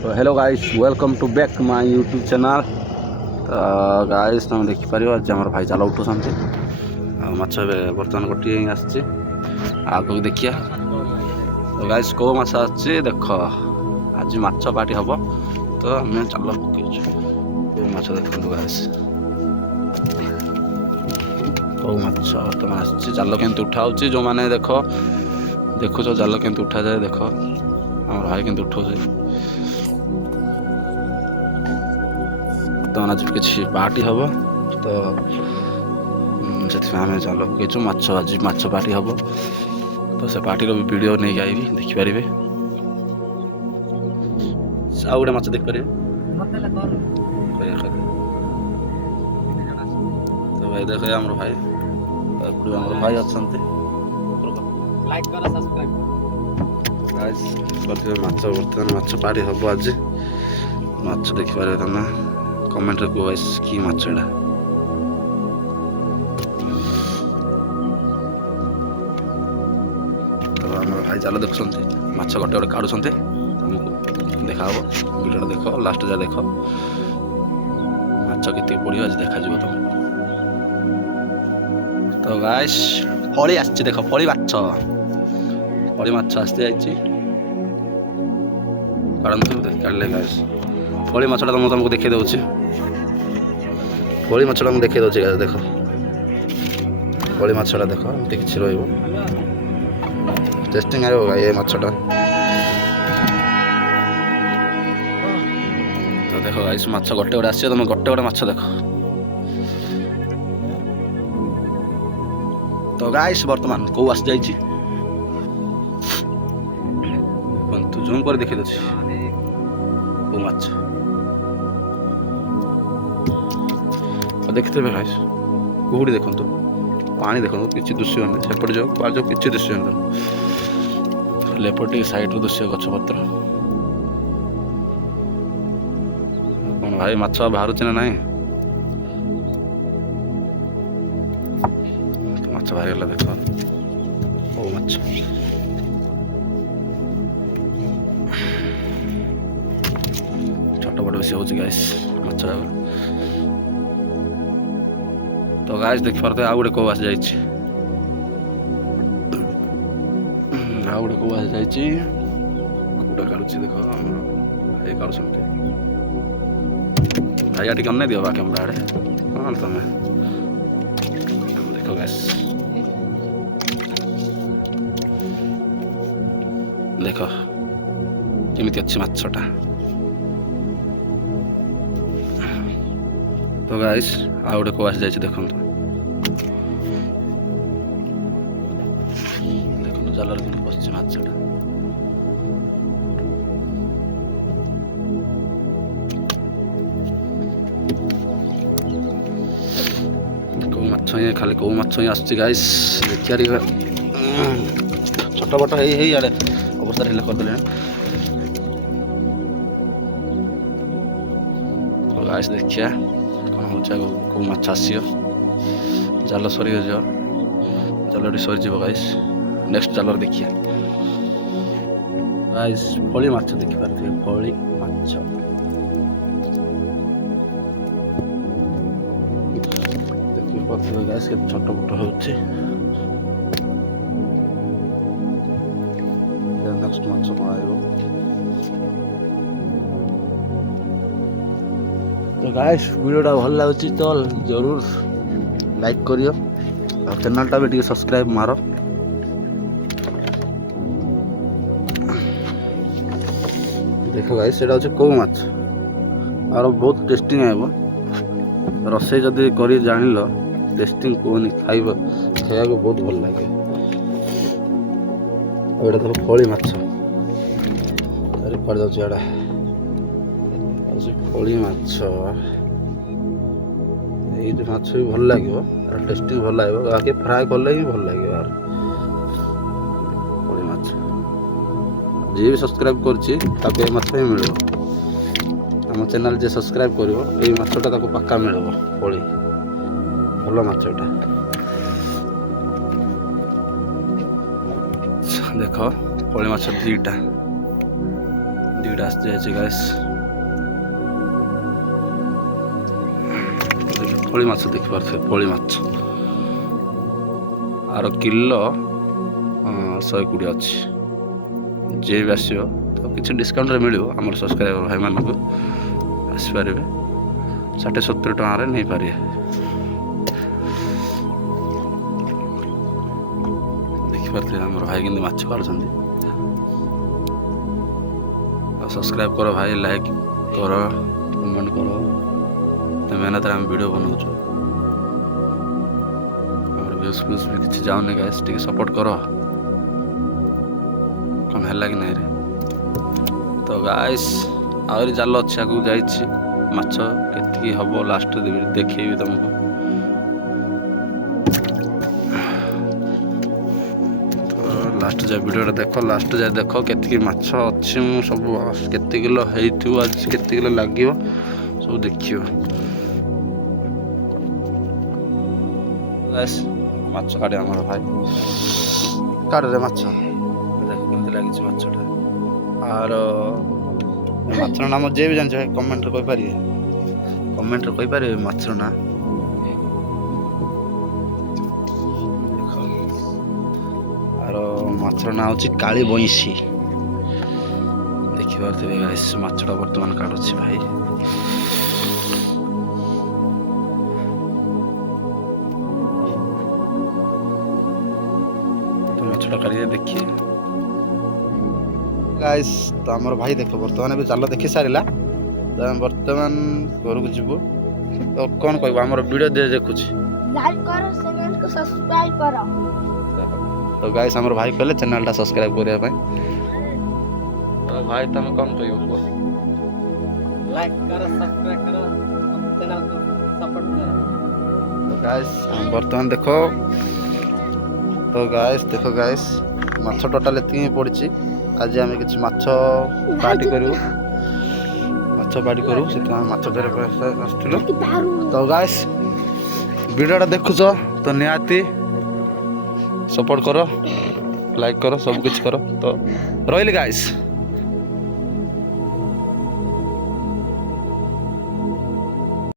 तो hello guys welcome to back my YouTube channel. Guys तुम देखिपर आज आम भाई जाल उठुंट माछ बर्तमान गोटे ही आसची आगे देखिए। तो गाइस कौ माछ आसची देख आज माछ पार्टी हम तो आम जाल पकईचु कौ माछ देखो गाइस कौ माछ बर्तमान आसची जाल केमती उठा जो मैंने देख देखुच जाल केमती उठा जाए देख आम भाई केमती उठाऊ तो आज किसी पार्टी हम तो आम जाल पकईचु माछ आज माछ पार्टी हम तो से पार्टी भी वीडियो नहीं आईबी देखिपारे आउ गोटे माछ देखिपारे तो भाई देख आम भाई आम भाई अच्छा माछ बर्तमान माछ पार्टी हम आज माछ देखिपारे तुम कमेंट को गाइस की माछ एडा तो आम भाई जाल देखुं माछ गोटे गोटे काढ़ुं तुमको देखा वीडियो देख लास्ट जा देख माछ केत पड़ो आज देखा तुम तो गाइस फली आसछि देख फली माछ आसते जाइछि काढ़ले गाइस फली माछटा तुमको देखे दूसरी फली माछटा मुझे देखे दूसरी देख फली माछटा देख एमती कि टेस्टिंग आएगा ये माछटा तो देख गाइस माछ गोटे गोटे आस तुम गोटे गोटे माछ देख तो गाइस बर्तमान कौ आस जाइछि जूम कर देखे दूसरी कौ माछ देखते गाइस कुहुड़ी देखो पानी देखो किसी दृश्य नहीं सेपट जाओ पार जाओ किसी दृश्य नहीं लेपटे साइड दृश्य गछपत्र कौन भाई माछ बाहर ना नाई तो माछ बाहर गला देख ओ माछ छोट बड़ बेसी हो गाइस माछ तो गाइस देख पारे आ गोटे कौ आस जा गोटे कौ आस जाटा काढ़ुची देख भाई काढ़ुं भाई टी कम नहीं दियो कैमरा आड़े हाँ तुम देख गाइस देख केमिति अच्छी माछटा तो गाइस आ गोटे कौ आस जा देखो जाल पश्चिम माछटा कौ माछ ही खाली कौ माछ ही आसछि गाइस देखिया छोट बट है आड़े अवस्था हेल्ला करदे तो गाइस देखिया कौन हो कौ माछ आसियो जाल सरी जाओ जाल सरीज गाइस नेक्स्ट जाल देखिए गाइस फली माछ देखि पारथिबे फली माछ देखि पारथिबे गाइस के छोट छोट होछि नेक्स्ट माछ आइबो तो गाइस वीडियोटा भल लागुछि तो जरूर लाइक करियो और चैनलटा भी टिके सब्सक्राइब मारो देख गाइस सेटा होचे कौ माछ और बहुत टेस्टिंग आइबो रसई जदि करी जानिल टेस्टिंग कोनी खाइबो खाया को बहुत भल लागे एटा तो फली माछ अरे पड़ जाउछ एडा अछि फली माछ एई माछ भी भल लागिबो और टेस्टिंग भल लागिबो आके फ्राई करले भी भल लागिबो यार फली माछ जी भी सब्सक्राइब करछि ताको ए माछ ही मिलबो आम चैनल जे सब्सक्राइब करिवो ए माछटा ताको पक्का मिलबो फली भल माछटा देख फली माछ 2टा ଦୁଇଟା ଆସିଯାଇଛି ଗାଇସ୍। ଫଳି ମାଛ ଦେଖିପାରୁଥିବେ, ଫଳି ମାଛ ଆର କିଲୋ 120 ଅଛି। ଯିଏ ବି ଆସିବ ତ କିଛି ଡିସ୍କାଉଣ୍ଟରେ ମିଳିବ ଆମର ସବସ୍କ୍ରାଇବର ଭାଇମାନଙ୍କୁ, ଆସିପାରିବେ 60-70 ଟଙ୍କାରେ ନେଇପାରିବେ। ଦେଖିପାରୁଥିବେ ଆମର ଭାଇ କିନ୍ତୁ ମାଛ କାଢୁଛନ୍ତି। ସବସ୍କ୍ରାଇବ କର ଭାଇ, ଲାଇକ୍ କର, କମେଣ୍ଟ କର। ତ ମେହନତରେ ଆମେ ଭିଡ଼ିଓ ବନାଉଛୁ, ଆମର ଭ୍ୟୁଜ୍ ବି କିଛି ଯାଉନି ଗାଇସ୍, ଟିକେ ସପୋର୍ଟ କର। କ'ଣ ହେଲା କି ନାଇଁ ରେ? ତ ଗାଇସ୍ ଆହୁରି ଜାଲ ଅଛି, ଆଗକୁ ଯାଇଛି। ମାଛ କେତିକି ହବ ଲାଷ୍ଟରେ ଦେଖେଇବି ତମକୁ। ଲାଷ୍ଟ ଯାଏ ଭିଡ଼ିଓଟା ଦେଖ, ଲାଷ୍ଟ ଯାଏ ଦେଖ କେତିକି ମାଛ ଅଛି, ମୁଁ ସବୁ କେତେ କିଲୋ ହେଇଥିବ, ଆଜି କେତେ କିଲୋ ଲାଗିବ ସବୁ ଦେଖିବ। ମାଛ କାଢେ ଆମର ଭାଇ, କାଢରେ ମାଛ ଦେଖ କେମିତି ଲାଗିଛି ମାଛଟା। ଆର ମାଛର ନାମ ଯିଏ ବି ଜାଣିଛ କମେଣ୍ଟରେ କହିପାରିବେ, କମେଣ୍ଟରେ କହିପାରିବେ ମାଛର ନାଁ। ଆର ମାଛର ନାଁ ହେଉଛି କାଳି ବଇଁଶୀ। ଦେଖିପାରୁଥିବେ ଗାଇସ୍, ମାଛଟା ବର୍ତ୍ତମାନ କାଢୁଛି ଭାଇ। ମାଛଟା କାଢିକି ଦେଖିଏ ଗାଇସ୍। ତ ଆମର ଭାଇ ଦେଖ ବର୍ତ୍ତମାନ ଏବେ ଜାଲ ଦେଖି ସାରିଲା। ତ ଆମେ ବର୍ତ୍ତମାନ ଘରକୁ ଯିବୁ। ତ କ'ଣ କହିବୁ, ଆମର ଭିଡ଼ିଓ ଦେଖୁଛି ଲାଇକ୍ କର, ଚ୍ୟାନେଲକୁ ସବସ୍କ୍ରାଇବ କର। ତ ଗାଇସ୍ ଆମର ଭାଇ କହିଲେ ଚ୍ୟାନେଲଟା ସବସ୍କ୍ରାଇବ କରିବା ପାଇଁ। ତ ଭାଇ ତମେ କ'ଣ କହିବ କୁହ? लाइक करो, सब्सक्राइब करो, चैनल को सपोर्ट करो। तो गाइस बर्तमान देखो, तो गाइस देखो गाइस माछ टोटाल एतिକି ପଡ଼ିଛି। आज आम किसी माछ पार्टी करूँ, माछ पार्टी करूँ से माछ धरवा आसलु। तो गाइस वीडियोटा देखुच तो निहाती सपोर्ट करो, लाइक करो, सब कुछ करो। तो रही गाइस।